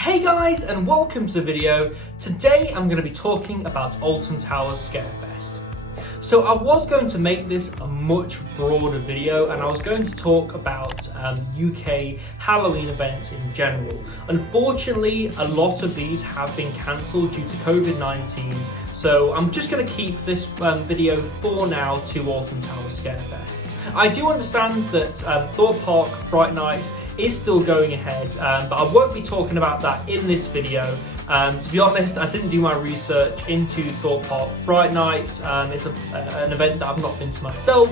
Hey guys, and welcome to the video. Today I'm going to be talking about Alton Towers Scarefest. So I was going to make this a much broader video and I was going to talk about UK Halloween events in general. Unfortunately, a lot of these have been cancelled due to COVID-19, so I'm just going to keep this video for now to Alton Towers Scarefest. I do understand that Thorpe Park Fright Nights is still going ahead, but I won't be talking about that in this video. To be honest, I didn't do my research into Thorpe Park Fright Nights. It's an event that I've not been to myself,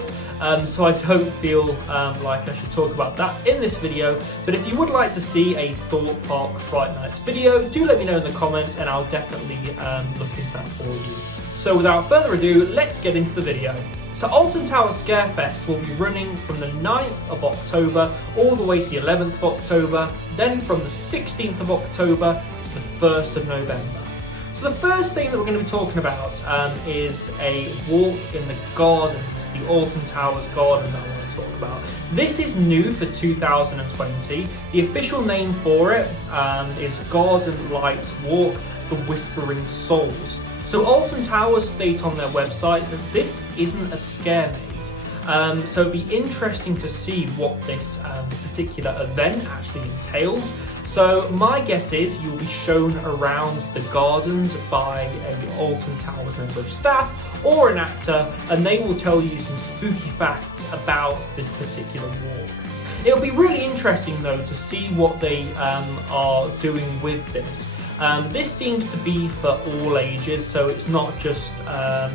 so I don't feel like I should talk about that in this video. But if you would like to see a Thorpe Park Fright Nights video, do let me know in the comments and I'll definitely look into that for you. So without further ado, let's get into the video. So Alton Towers Scarefest will be running from the 9th of October all the way to the 11th of October, then from the 16th of October to the 1st of November. So the first thing that we're going to be talking about is a walk in the gardens, the Alton Towers Garden that I want to talk about. This is new for 2020. The official name for it is Garden Lights Walk, the Whispering Souls. So Alton Towers state on their website that this isn't a scare maze. So it'd be interesting to see what this particular event actually entails. So my guess is you'll be shown around the gardens by a Alton Towers member of staff or an actor, and they will tell you some spooky facts about this particular walk. It'll be really interesting though to see what they are doing with this. This seems to be for all ages, so it's not just a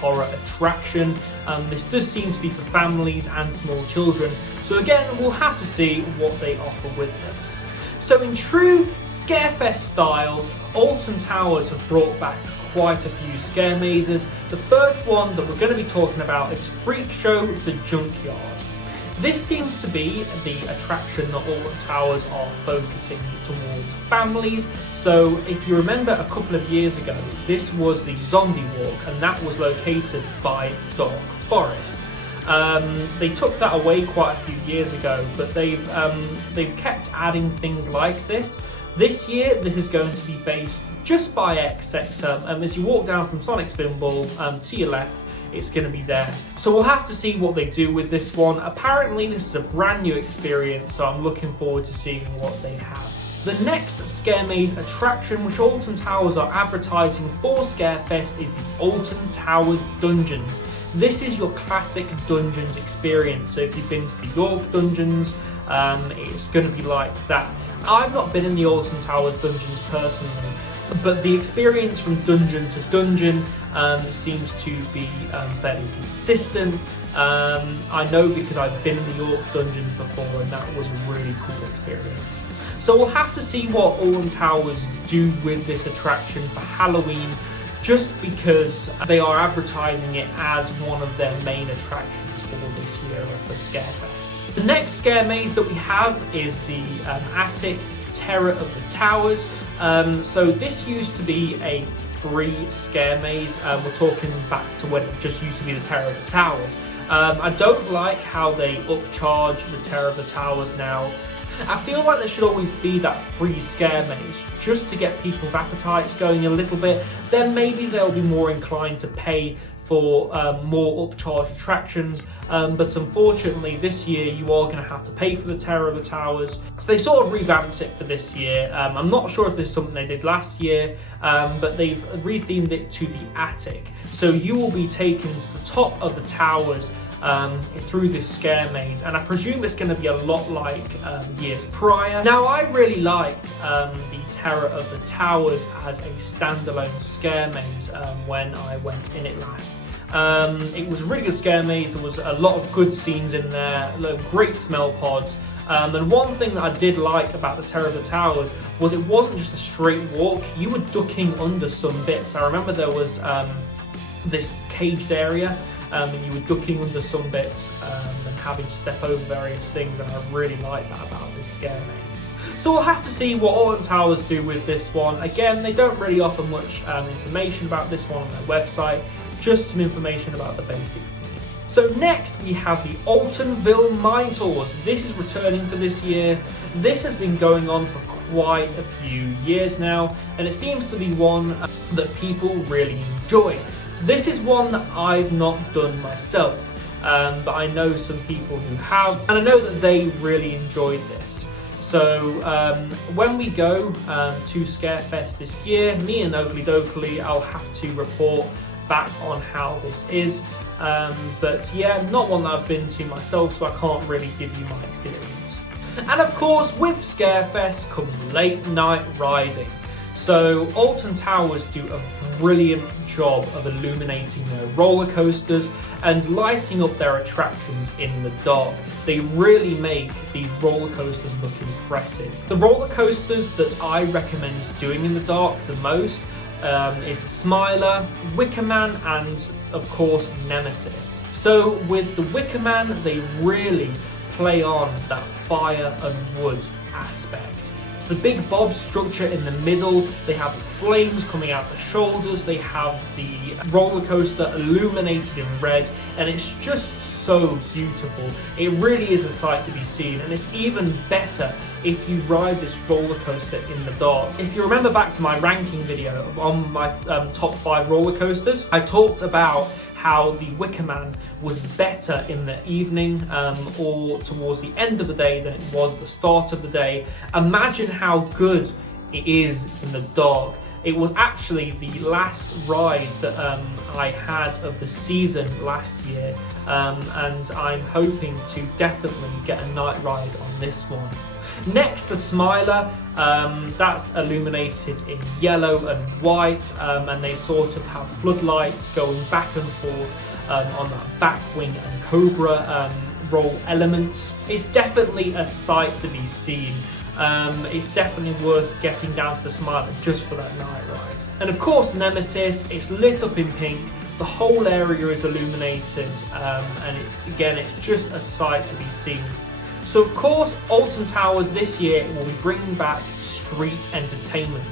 horror attraction. This does seem to be for families and small children. So again, we'll have to see what they offer with this. So in true Scarefest style, Alton Towers have brought back quite a few scare mazes. The first one that we're going to be talking about is Freak Show the Junkyard. This seems to be the attraction that Alton Towers are focusing towards families. So if you remember a couple of years ago, this was the zombie walk and that was located by Dark Forest. They took that away quite a few years ago, but they've kept adding things like this. This year, this is going to be based just by X Sector. As you walk down from Sonic Spinball to your left, it's going to be there. So we'll have to see what they do with this one. Apparently this is a brand new experience, so I'm looking forward to seeing what they have. The next Scare Maze attraction which Alton Towers are advertising for Scarefest is the Alton Towers Dungeons. This is your classic Dungeons experience, so if you've been to the York Dungeons, it's going to be like that. I've not been in the Alton Towers Dungeons personally, but the experience from dungeon to dungeon seems to be fairly consistent. I know because I've been in the York Dungeons before and that was a really cool experience. So we'll have to see what Alton Towers do with this attraction for Halloween, just because they are advertising it as one of their main attractions for this year for Scarefest. The next scare maze that we have is the Attic Terror of the Towers. So this used to be a free scare maze. We're talking back to when it just used to be the Terror of the Towers. I don't like how they upcharge the Terror of the Towers now. I feel like there should always be that free scare maze just to get people's appetites going a little bit. Then maybe they'll be more inclined to pay for more upcharged attractions, but unfortunately this year you are going to have to pay for the Terror of the Towers. So they sort of revamped it for this year. I'm not sure if this is something they did last year, but they've rethemed it to the attic. So you will be taken to the top of the towers through this scare maze, and I presume it's going to be a lot like years prior. Now I really liked the Terror of the Towers as a standalone scare maze when I went in it last. It was a really good scare maze. There was a lot of good scenes in there, great smell pods. And one thing that I did like about the Terror of the Towers was it wasn't just a straight walk. You were ducking under some bits. I remember there was this caged area and you were ducking under some bits and having to step over various things, and I really like that about this scare maze. So we'll have to see what Alton Towers do with this one. Again, they don't really offer much information about this one on their website, just some information about the basic theme. So next we have the Altonville Mine Tours. This is returning for this year. This has been going on for quite a few years now, and it seems to be one that people really enjoy. This is one that I've not done myself, but I know some people who have, and I know that they really enjoyed this. So when we go to Scarefest this year, me and Oakley Dokley, I'll have to report back on how this is. But yeah, not one that I've been to myself, so I can't really give you my experience. And of course, with Scarefest comes late night riding. So Alton Towers do a brilliant job of illuminating their roller coasters and lighting up their attractions in the dark. They really make these roller coasters look impressive. The roller coasters that I recommend doing in the dark the most is Smiler, Wicker Man, and of course Nemesis. So with the Wicker Man, they really play on that fire and wood aspect. It's the big bob structure in the middle, they have the flames coming out the shoulders, they have the roller coaster illuminated in red, and it's just so beautiful. It really is a sight to be seen, and it's even better if you ride this roller coaster in the dark. If you remember back to my ranking video on my top 5 roller coasters, I talked about how the Wicker Man was better in the evening or towards the end of the day than it was at the start of the day. Imagine how good it is in the dark. It was actually the last ride that I had of the season last year, and I'm hoping to definitely get a night ride on this one. Next, the Smiler, that's illuminated in yellow and white, and they sort of have floodlights going back and forth on that back wing and cobra roll elements. It's definitely a sight to be seen. It's definitely worth getting down to the Smiler just for that night ride. And of course Nemesis, it's lit up in pink, the whole area is illuminated, and again it's just a sight to be seen. So of course Alton Towers this year will be bringing back street entertainment.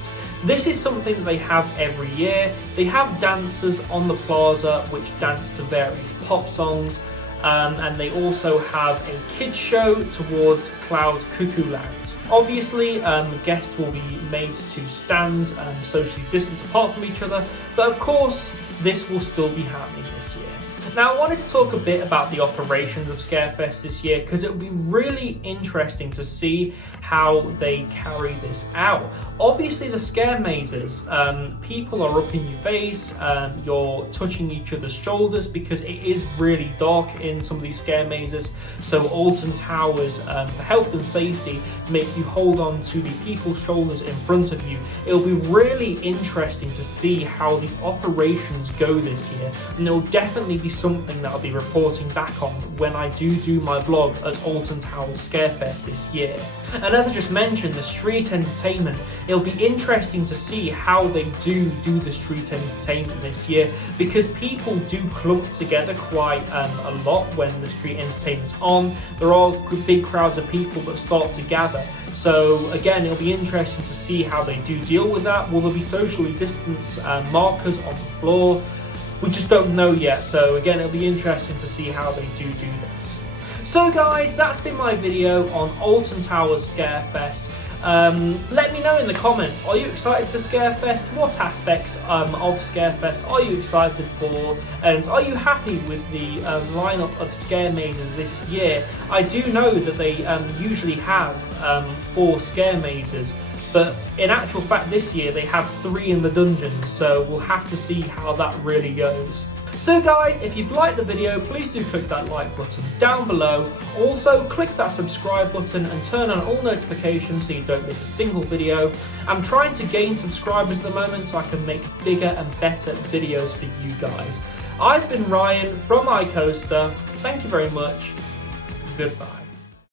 This is something that they have every year. They have dancers on the plaza which dance to various pop songs, and they also have a kids show towards Cloud Cuckoo Land. Obviously, guests will be made to stand socially distant apart from each other, but of course this will still be happening this year. Now I wanted to talk a bit about the operations of Scarefest this year, because it will be really interesting to see how they carry this out. Obviously the scare mazes, people are up in your face, you're touching each other's shoulders because it is really dark in some of these scare mazes, so Alton Towers, for health and safety, make you hold on to the people's shoulders in front of you. It'll be really interesting to see how the operations go this year, and it'll definitely be something that I'll be reporting back on when I do my vlog at Alton Towers Scarefest this year. And as I just mentioned, the street entertainment, it'll be interesting to see how they do the street entertainment this year, because people do clump together quite a lot when the street entertainment's on. There are big crowds of people that start to gather. So again, it'll be interesting to see how they do deal with that. Will there be socially distanced markers on the floor? We just don't know yet, so again it'll be interesting to see how they do this. So guys, that's been my video on Alton Towers Scarefest. Let me know in the comments, are you excited for Scarefest? What aspects of Scarefest are you excited for? And are you happy with the lineup of scare mazes this year? I do know that they usually have 4 scare mazes, but in actual fact this year they have 3 in the dungeons, so we'll have to see how that really goes. So guys, if you've liked the video, please do click that like button down below. Also click that subscribe button and turn on all notifications so you don't miss a single video. I'm trying to gain subscribers at the moment so I can make bigger and better videos for you guys. I've been Ryan from iCoaster. Thank you very much. Goodbye.